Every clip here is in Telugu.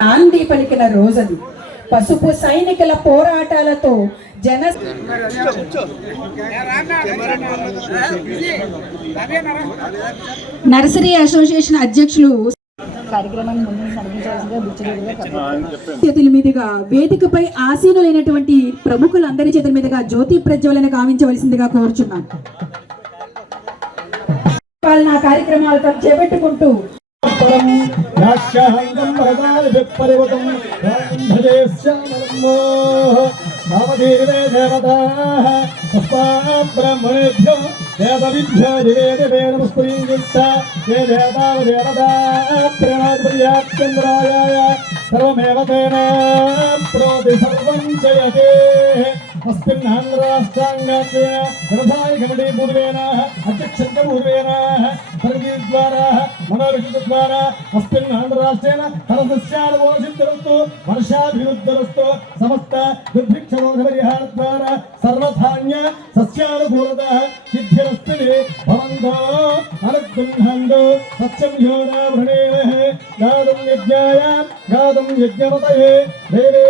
నాంది పలికిన రోజది పసుపు సైనికుల పోరాటాలతో జన నర్సరీ అసోసియేషన్ అధ్యక్షులు చేతుల మీదుగా వేదికపై ఆసీనులైనటువంటి ప్రముఖులందరి చేతుల మీదుగా జ్యోతి ప్రజ్వలన గావించవలసిందిగా కోరుచున్నాను. పాలనా కార్యక్రమాలతో చేపట్టుకుంటూ యాఖ్యానందం భగవాన్ భజే శ్యామలమ్మో నామధీరే దేవతాః తస్మాం బ్రహ్మణేభ్యో వేదవిభ్యో జివేదివే నమస్కృత ఏ దేవతా దేవతా ప్రణాద్యాచంద్రాయ సర్వమేవ తేన ప్రోతి సర్వం జయతే अस्मिन् आन्ध्राष्ट्राङ्गात्वेन व्यवसाय कमिटी पूर्वेण ద్వారా పునరుద్ధ ద్వారా అస్మిన్ ఆంధ్రరాష్ట్రేణ కరసస్యాలు పోషించరస్తు వర్షాభివృద్ధరస్తు సమస్త దుర్భిక్షరోధపరిహార ద్వారా సర్వధాన్య సస్యానుకూలత సిద్ధిరస్తుని భవంతో అనుగృహండు సత్యం యోనా వృణేణ గాదం యజ్ఞాయ గాదం యజ్ఞవతయే దేవే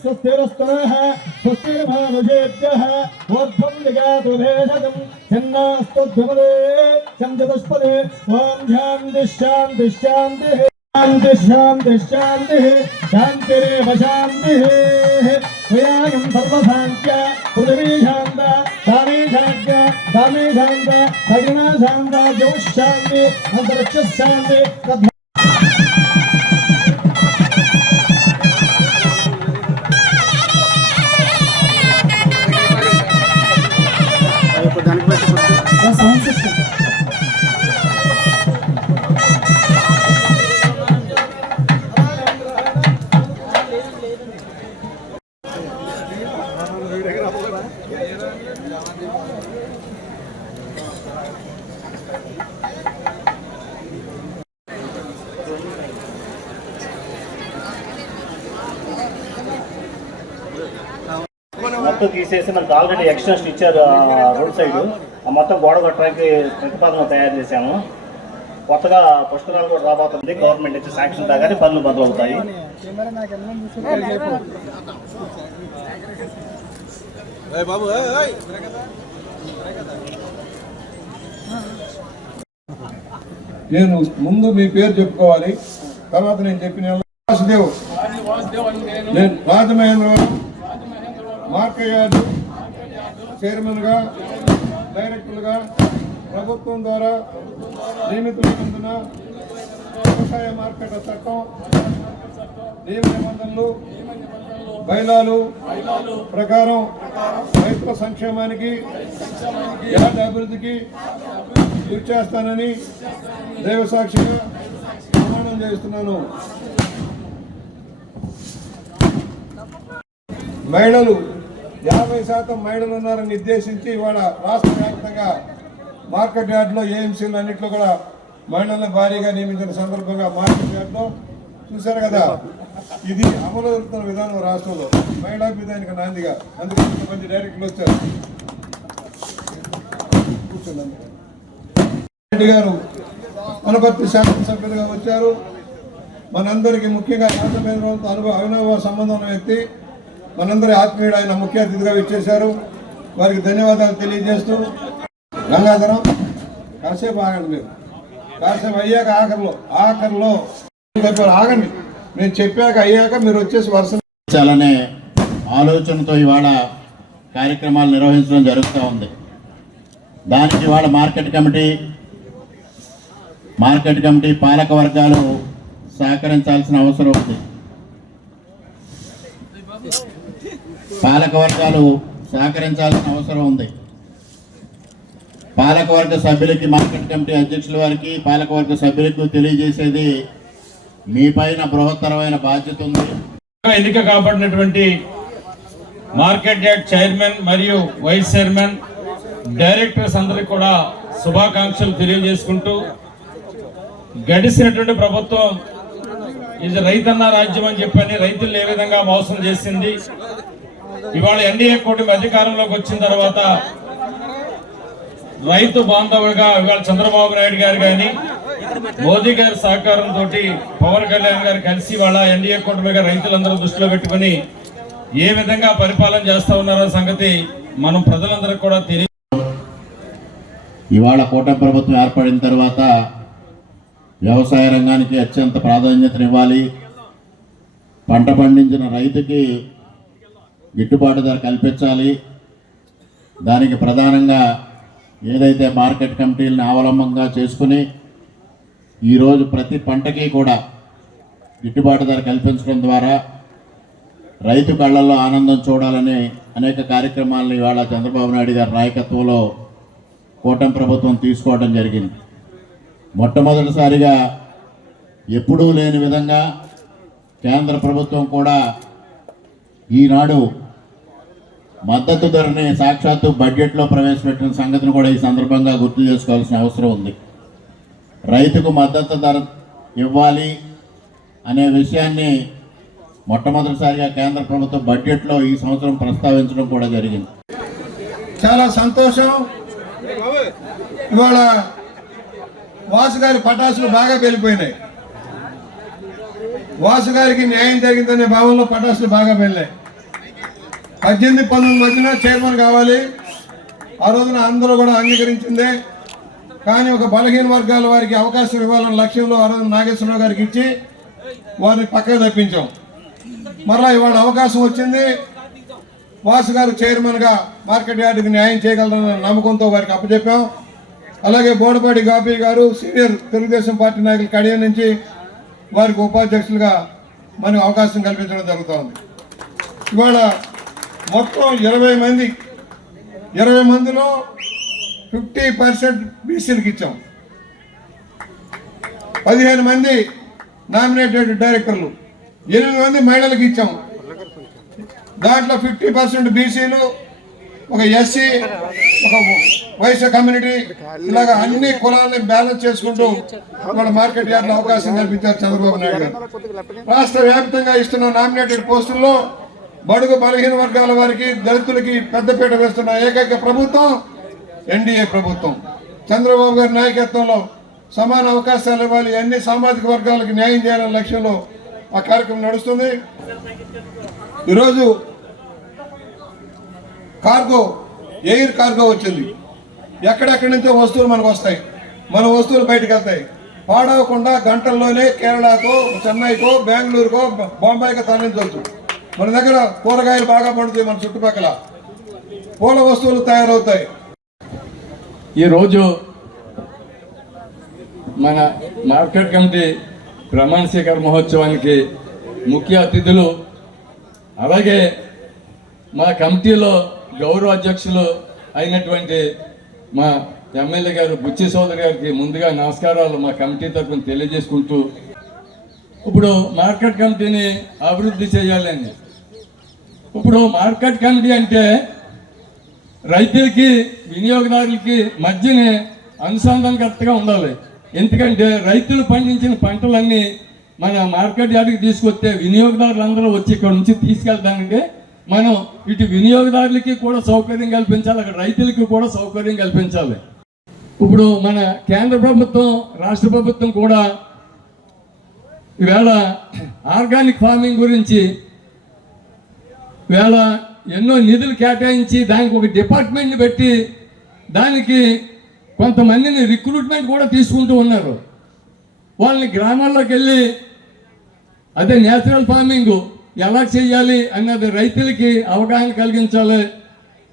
స్వస్తిరస్తున స్వస్తిర్మానుషేభ్య ఊర్ధ్వం విగాతు భేషజం ఛన్నాస్తద్భవదే చంచతుష్పదే ఓం శాంతి శాంతి శాంతి శాంతి శాంతి శాంతి శాంతిరేవ శాంతి ప్రయాణం సర్వశాంత్య పృథివీ శాంత సామే శాంత సామే శాంత సగిణ శాంతి అంతరిక్ష శాంతి మొత్తం తీసేసి మనకు ఆల్రెడీ ఎక్స్టెన్షన్ ఇచ్చారు ఆ రోడ్ సైడ్. ఆ మొత్తం గోడ కట్టడానికి ప్రతిపాదన తయారు చేశాము. కొత్తగా పుష్కరాలు కూడా రాబోతుంది. గవర్నమెంట్ ఇచ్చే శాంక్షన్ దాకా పనులు మొదలవుతాయి నేను ముందు మీ పేరు చెప్పుకోవాలి. తర్వాత నేను చెప్పిన వాసుదేవ్. నేను రాజమహేంద్రవరం మార్కయ్యార్డు చైర్మన్గా ప్రభుత్వం ద్వారా నియమితులైనందున వ్యవసాయ మార్కెట్ చట్టం నియమ నిబంధనలు బైలాలు ప్రకారం రైతుల సంక్షేమానికి యార్డ్ అభివృద్ధికి కృషి చేస్తానని దైవసాక్షిగా ప్రమాణం చేస్తున్నాను మహిళలు యాభై శాతం మహిళలు ఉన్నారని నిర్దేశించి ఇవాళ రాష్ట్ర వ్యాప్తంగా మార్కెట్ యార్డ్లో ఏఎంసీలు అన్నింటిలో కూడా మహిళలను భారీగా నియమించిన సందర్భంగా మార్కెట్ యార్డ్లో చూశారు కదా. ఇది అమలు జరుగుతున్న విధానం రాష్ట్రంలో. మహిళా విధానికి నాందిగా అందుకే కొంతమంది డైరెక్టర్లు వచ్చారు. రెడ్డి గారు వనపర్తి శాసనసభ్యులుగా వచ్చారు. మనందరికీ ముఖ్యంగా రాజమేంద్రంతో అనుభవ అవినవ సంబంధం ఉన్న వ్యక్తి. మనందరి ఆత్మీయుడు ఆయన ముఖ్య అతిథిగా ఇచ్చేశారు వారికి ధన్యవాదాలు తెలియజేస్తూ గంగాధరం కాసేపు ఆగండి మీరు. కాసేపు అయ్యాక ఆఖరిలో ఆఖరిలో ఆగండి. నేను చెప్పాక అయ్యాక మీరు వచ్చేసి వరుస చాలనే ఆలోచనతో ఇవాళ కార్యక్రమాలు నిర్వహించడం జరుగుతూ ఉంది. దానికి ఇవాళ మార్కెట్ కమిటీ మార్కెట్ కమిటీ పాలక వర్గాలు సహకరించాల్సిన అవసరం ఉంది. పాలకవర్గాలు సహకరించాల్సిన అవసరం ఉంది. పాలకవర్గ సభ్యులకి మార్కెట్ కమిటీ అధ్యక్షుల వారికి పాలకవర్గ సభ్యులకు తెలియజేసేది మీ పైన బృహత్తరమైన బాధ్యత ఉంది. ఎన్నిక కాబడినటువంటి మార్కెట్ యార్డ్ చైర్మన్ మరియు వైస్ చైర్మన్ డైరెక్టర్స్ అందరికి కూడా శుభాకాంక్షలు తెలియజేసుకుంటూ గడిచినటువంటి ప్రభుత్వం ఇది రైతన్న రాజ్యం అని చెప్పని రైతులు ఏ విధంగా మోసం చేసింది ఇవాళ ఎన్డీఏ కూటమి అధికారంలోకి వచ్చిన తర్వాత రైతు బాంధవుడిగా ఇవాళ చంద్రబాబు నాయుడు గారు కానీ మోదీ గారి సహకారంతో పవన్ కళ్యాణ్ గారు కలిసి వాళ్ళ ఎన్డీఏ కూటమిగా రైతులందరూ దృష్టిలో పెట్టుకుని ఏ విధంగా పరిపాలన చేస్తా ఉన్నారో సంగతి మనం ప్రజలందరికీ కూడా తెలియ ఇవాళ కూటమి ప్రభుత్వం ఏర్పడిన తర్వాత వ్యవసాయ రంగానికి అత్యంత ప్రాధాన్యతనివ్వాలి. పంట పండించిన రైతుకి గిట్టుబాటు ధర కల్పించాలి. దానికి ప్రధానంగా ఏదైతే మార్కెట్ కమిటీలను అవలంబంగా చేసుకుని ఈరోజు ప్రతి పంటకి కూడా గిట్టుబాటు ధర కల్పించడం ద్వారా రైతు కళ్ళల్లో ఆనందం చూడాలని అనేక కార్యక్రమాలను ఇవాళ చంద్రబాబు నాయుడు గారి నాయకత్వంలో కూటమి ప్రభుత్వం తీసుకోవడం జరిగింది. మొట్టమొదటిసారిగా ఎప్పుడూ లేని విధంగా కేంద్ర ప్రభుత్వం కూడా ఈనాడు మద్దతు ధరని సాక్షాత్తు బడ్జెట్లో ప్రవేశపెట్టిన సంగతిని కూడా ఈ సందర్భంగా గుర్తు చేసుకోవాల్సిన అవసరం ఉంది. రైతుకు మద్దతు ధర ఇవ్వాలి అనే విషయాన్ని మొట్టమొదటిసారిగా కేంద్ర ప్రభుత్వం బడ్జెట్లో ఈ సంవత్సరం ప్రస్తావించడం కూడా జరిగింది. చాలా సంతోషం. ఇవాళ వాసు గారి పటాసులు బాగా పెళ్ళిపోయినాయి వాసు గారికి న్యాయం జరిగిందనే భావంలో పటాసులు బాగా పెళ్ళాయి పద్దెనిమిది పంతొమ్మిది మధ్యన చైర్మన్ కావాలి. ఆ రోజున అందరూ కూడా అంగీకరించిందే. కానీ ఒక బలహీన వర్గాల వారికి అవకాశం ఇవ్వాలన్న లక్ష్యంలో ఆ రోజున నాగేశ్వరరావు గారికి ఇచ్చి వారిని పక్కకు తప్పించాం. మరలా ఇవాళ అవకాశం వచ్చింది. వాసు గారు చైర్మన్గా మార్కెట్ యార్డుకి న్యాయం చేయగలరన్న నమ్మకంతో వారికి అప్పచెప్పాం. అలాగే బోడపాటి గాపి గారు సీనియర్ తెలుగుదేశం పార్టీ నాయకులు కడియం నుంచి వారికి ఉపాధ్యక్షులుగా మనకు అవకాశం కల్పించడం జరుగుతోంది. ఇవాళ మొత్తం ఇరవై మంది ఇరవై మందిలో ఫిఫ్టీ పర్సెంట్ బీసీలకు ఇచ్చాం. పదిహేను మంది నామినేటెడ్ డైరెక్టర్లు ఎనిమిది మంది మహిళలకు ఇచ్చాం. దాంట్లో ఫిఫ్టీ పర్సెంట్ బీసీలు ఒక ఎస్సీ ఒక వైశ్య కమ్యూనిటీ ఇలాగ అన్ని కులాలని బ్యాలెన్స్ చేసుకుంటూ మన మార్కెట్ యార్డ్లో అవకాశం కల్పించారు చంద్రబాబు నాయుడు గారు. రాష్ట్ర వ్యాప్తంగా ఇస్తున్న నామినేటెడ్ పోస్టుల్లో బడుగు బలహీన వర్గాల వారికి దళితులకి పెద్దపీట వేస్తున్న ఏకైక ప్రభుత్వం ఎన్డీఏ ప్రభుత్వం. చంద్రబాబు గారి నాయకత్వంలో సమాన అవకాశాలు ఇవ్వాలి అన్ని సామాజిక వర్గాలకు న్యాయం చేయాలనే లక్ష్యంలో ఆ కార్యక్రమం నడుస్తుంది. ఈరోజు కార్గో ఎయిర్ కార్గో వచ్చింది. ఎక్కడెక్కడి నుంచో వస్తువులు మనకు వస్తాయి. మన వస్తువులు బయటకు వెళ్తాయి. పాడవకుండా గంటల్లోనే కేరళకో చెన్నైకో బెంగళూరుకో బొంబాయికో తరలించవచ్చు. మన దగ్గర కూరగాయలు బాగా పండుతాయి మన చుట్టుపక్కల. పూల వస్తువులు తయారవుతాయి. ఈరోజు మన మార్కెట్ కమిటీ ప్రమాణ స్వీకార మహోత్సవానికి ముఖ్య అతిథులు అలాగే మా కమిటీలో గౌరవ అధ్యక్షులు అయినటువంటి మా ఎమ్మెల్యే గారు బుచ్చి సోదరి గారికి ముందుగా నమస్కారాలు మా కమిటీ తరఫున తెలియజేసుకుంటూ ఇప్పుడు మార్కెట్ కమిటీని అభివృద్ధి చేయాలని ఇప్పుడు మార్కెట్ కమిటీ అంటే రైతులకి వినియోగదారులకి మధ్యనే అనుసంధానకర్తగా ఉండాలి. ఎందుకంటే రైతులు పండించిన పంటలన్నీ మన మార్కెట్ యార్డ్కి తీసుకొస్తే వినియోగదారులందరూ వచ్చి ఇక్కడ నుంచి తీసుకెళ్తానంటే మనం ఇటు వినియోగదారులకి కూడా సౌకర్యం కల్పించాలి అక్కడ రైతులకి కూడా సౌకర్యం కల్పించాలి. ఇప్పుడు మన కేంద్ర ప్రభుత్వం రాష్ట్ర ప్రభుత్వం కూడా ఈవేళ ఆర్గానిక్ ఫార్మింగ్ గురించి వేళ ఎన్నో నిధులు కేటాయించి దానికి ఒక డిపార్ట్మెంట్ని పెట్టి దానికి కొంతమందిని రిక్రూట్మెంట్ కూడా తీసుకుంటూ ఉన్నారు. వాళ్ళని గ్రామాల్లోకి వెళ్ళి అదే నేచురల్ ఫార్మింగ్ ఎలా చేయాలి అన్నది రైతులకి అవగాహన కలిగించాలి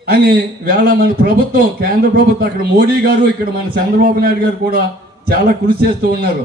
అని వేళ మన ప్రభుత్వం కేంద్ర ప్రభుత్వం అక్కడ మోడీ గారు ఇక్కడ మన చంద్రబాబు నాయుడు గారు కూడా చాలా కృషి చేస్తూ ఉన్నారు.